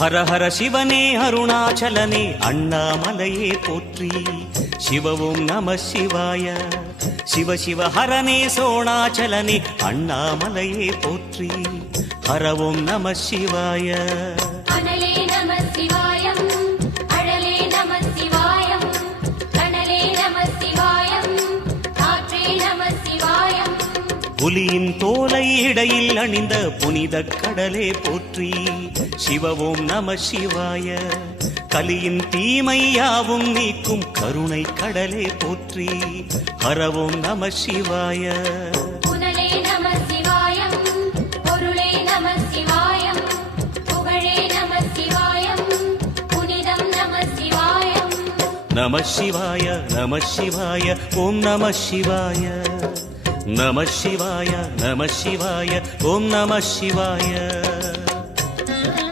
ஹர ஹர சிவனே அருணாச்சலனே அண்ணாமலையே போற்றி. சிவவும் நம சிவாய. சிவ சிவ ஹரனே சோணாச்சலனே அண்ணாமலையே போற்றி. ஹரவும் நம சிவாய. அனலே நம சிவாயம், அழலே நம சிவாயம், கனலே நம சிவாயம், காற்றே நம சிவாயம். புலியின் தோலை இடையில் அணிந்த புனித கடலே போற்றி. சிவவும் நம சிவாய. கலியின் தீமையாவும் நீக்கும் கருணை கடலே போற்றி. ஹரவும் நம சிவாய. புனலே நம சிவாயம், பொருளே நம சிவாயம், புகழே நம சிவாயம், புனிதம் நம சிவாயம். நம சிவாய நம சிவாய ஓம் நம சிவாய. நம சிவாய நம சிவாய ஓம் நம சிவாய.